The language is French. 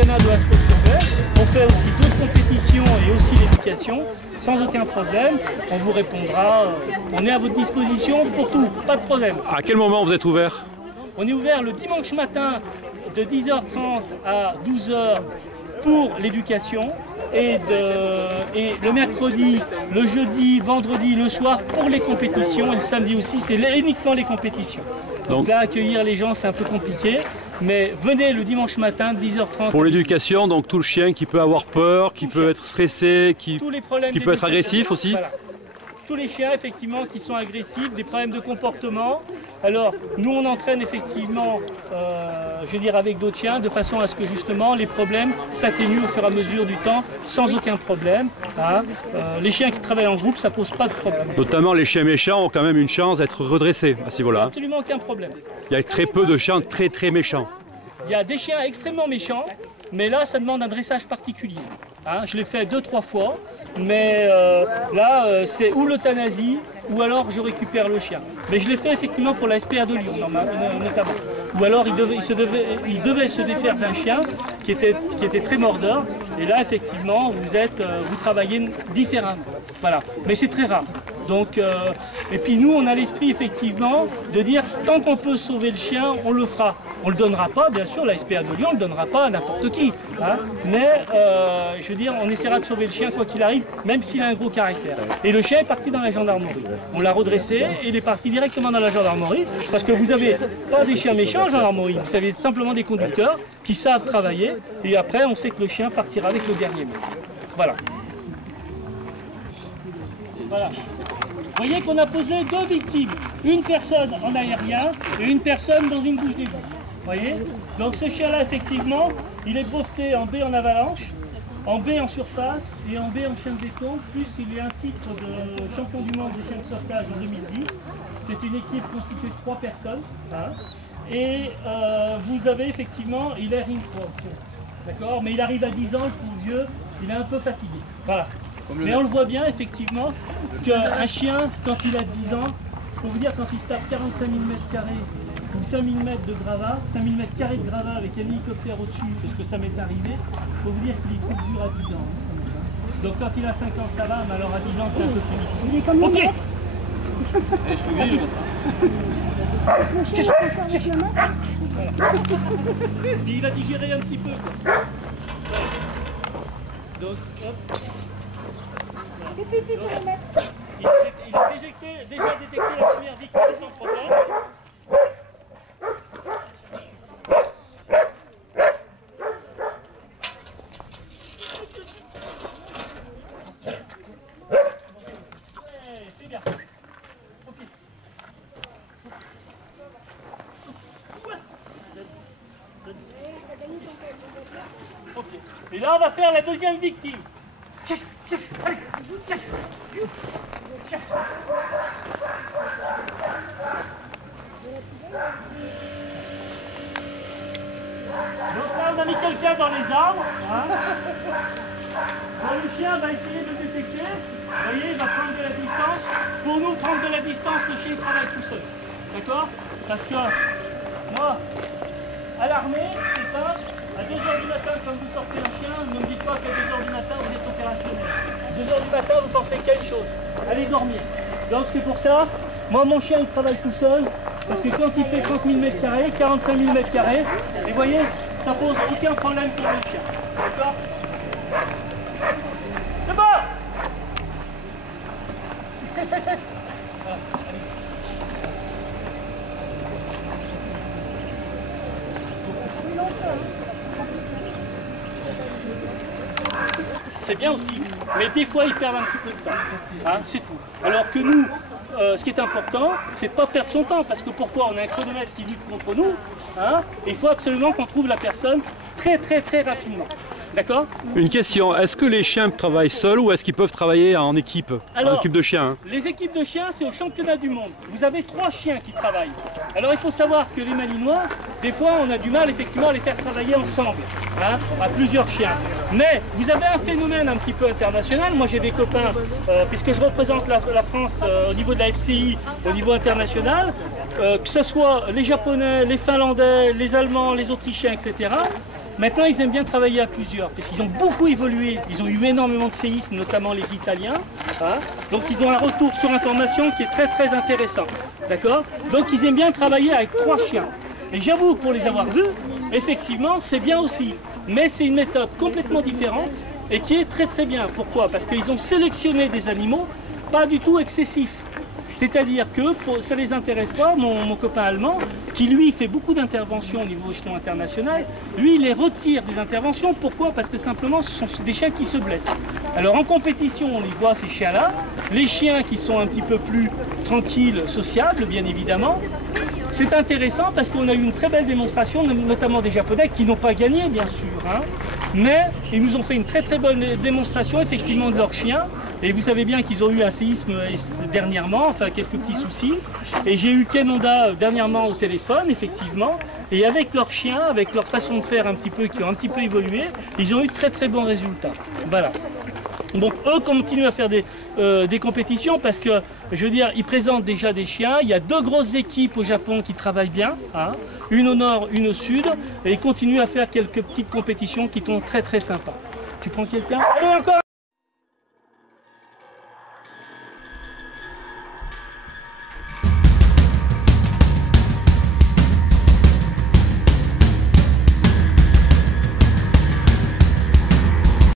canal doit se faire. On fait aussi d'autres compétitions et aussi l'éducation, sans aucun problème. On vous répondra, on est à votre disposition pour tout, pas de problème. À quel moment vous êtes ouvert? On est ouvert le dimanche matin de 10h30 à 12h pour l'éducation et le mercredi, le jeudi, vendredi, le soir pour les compétitions et le samedi aussi, c'est uniquement les compétitions. Donc là, accueillir les gens, c'est un peu compliqué, mais venez le dimanche matin, 10h30. Pour l'éducation, donc tout le chien qui peut avoir peur, qui peut être stressé, qui peut être agressif aussi. Voilà. Tous les chiens effectivement qui sont agressifs, des problèmes de comportement. Alors nous on entraîne effectivement, je veux dire avec d'autres chiens, de façon à ce que justement les problèmes s'atténuent au fur et à mesure du temps sans aucun problème. Hein. Les chiens qui travaillent en groupe, ça pose pas de problème. Notamment les chiens méchants ont quand même une chance d'être redressés à ce niveau-là. Absolument aucun problème. Il y a très peu de chiens très méchants. Il y a des chiens extrêmement méchants, mais là ça demande un dressage particulier. Hein. Je l'ai fait 2-3 fois. Mais là, c'est ou l'euthanasie, ou alors je récupère le chien. Mais je l'ai fait effectivement pour la SPA de Lyon, notamment. Ou alors il devait se défaire d'un chien qui était très mordeur. Et là, effectivement, vous travaillez différemment. Voilà. Mais c'est très rare. Donc, et puis nous, on a l'esprit effectivement de dire tant qu'on peut sauver le chien, on le fera. On ne le donnera pas, bien sûr, la SPA de Lyon, on ne le donnera pas à n'importe qui. Hein. Mais, je veux dire, on essaiera de sauver le chien quoi qu'il arrive, même s'il a un gros caractère. Et le chien est parti dans la gendarmerie. On l'a redressé et il est parti directement dans la gendarmerie, parce que vous n'avez pas des chiens méchants en gendarmerie, vous avez simplement des conducteurs qui savent travailler, et après, on sait que le chien partira avec le dernier mètre. Voilà. Voilà. Vous voyez qu'on a posé 2 victimes, une personne en aérien et une personne dans une bouche d'égout. Vous voyez? Donc ce chien-là, effectivement, il est breveté en B en avalanche, en B en surface et en B en chien de béton, plus il y a un titre de champion du monde des chiens de sauvetage en 2010. C'est une équipe constituée de 3 personnes. Hein, et vous avez effectivement, il est ring pro, d'accord? Mais il arrive à 10 ans, le pauvre vieux, il est un peu fatigué. Voilà. Mais on le voit bien effectivement qu'un chien, quand il a 10 ans, je peux vous dire quand il se tape 45 000 m² ou 5 000 m de gravat, 5 000 m² de gravat avec un hélicoptère au-dessus, parce que ça m'est arrivé, il faut vous dire qu'il est coup dur à 10 ans. Donc quand il a 5 ans ça va, mais alors à 10 ans c'est un peu plus difficile. Il est combien de mètres? Et je fais bien. Voilà. Et il va digérer un petit peu. Donc hop. Pipi sur le mètre. Il a déjà détecté la première victime sans problème. Ouais, c'est bien. Ok. Ok. Et là, on va faire la deuxième victime. Allez, donc là, on a mis quelqu'un dans les arbres. Hein. Donc, le chien va essayer de détecter. Vous voyez, il va prendre de la distance. Pour nous, prendre de la distance, le chien travaille tout seul. D'accord? Parce que moi, à l'armée, c'est ça. À 2h du matin, quand vous sortez un chien, ne me dites pas qu'à 2h du matin, vous êtes opérationnel. À 2h du matin, vous pensez qu'à une chose, allez dormir. Donc c'est pour ça, moi mon chien il travaille tout seul, parce que quand il fait 30 000 m², 45 000 m², et vous voyez, ça pose aucun problème pour le chien. D'accord? C'est bon. C'est bien aussi, mais des fois ils perdent un petit peu de temps, hein, c'est tout. Alors que nous, ce qui est important, c'est de ne pas perdre son temps, parce que pourquoi? On a un chronomètre qui lutte contre nous, hein, et il faut absolument qu'on trouve la personne très rapidement. D'accord? Une question, est-ce que les chiens travaillent seuls ou est-ce qu'ils peuvent travailler en équipe? Alors, en équipe de chiens? Les équipes de chiens, c'est au championnat du monde. Vous avez 3 chiens qui travaillent. Alors il faut savoir que les Malinois, des fois on a du mal effectivement à les faire travailler ensemble, hein, à plusieurs chiens. Mais vous avez un phénomène un petit peu international. Moi j'ai des copains, puisque je représente la France au niveau de la FCI, au niveau international, que ce soit les Japonais, les Finlandais, les Allemands, les Autrichiens, etc. Maintenant, ils aiment bien travailler à plusieurs, parce qu'ils ont beaucoup évolué. Ils ont eu énormément de séismes, notamment les Italiens. Hein. Donc, ils ont un retour sur information qui est très très intéressant. D'accord? Donc, ils aiment bien travailler avec 3 chiens. Et j'avoue, pour les avoir vus, effectivement, c'est bien aussi. Mais c'est une méthode complètement différente et qui est très très bien. Pourquoi? Parce qu'ils ont sélectionné des animaux pas du tout excessifs. C'est-à-dire que ça ne les intéresse pas, mon copain allemand, qui lui fait beaucoup d'interventions au niveau échelon international, lui il les retire des interventions. Pourquoi? Parce que simplement ce sont des chiens qui se blessent. Alors en compétition on les voit ces chiens-là, les chiens qui sont un petit peu plus tranquilles, sociables bien évidemment. C'est intéressant parce qu'on a eu une très belle démonstration, notamment des Japonais qui n'ont pas gagné bien sûr, hein, mais ils nous ont fait une très très bonne démonstration effectivement de leurs chiens. Et vous savez bien qu'ils ont eu un séisme dernièrement, enfin quelques petits soucis. Et j'ai eu Ken Honda dernièrement au téléphone, effectivement. Et avec leurs chiens, avec leur façon de faire un petit peu, qui ont un petit peu évolué, ils ont eu de très très bons résultats. Voilà. Donc eux continuent à faire des compétitions parce que, je veux dire, ils présentent déjà des chiens. Il y a 2 grosses équipes au Japon qui travaillent bien, hein, une au nord, une au sud. Et ils continuent à faire quelques petites compétitions qui sont très très sympas. Tu prends quelqu'un? Allez encore!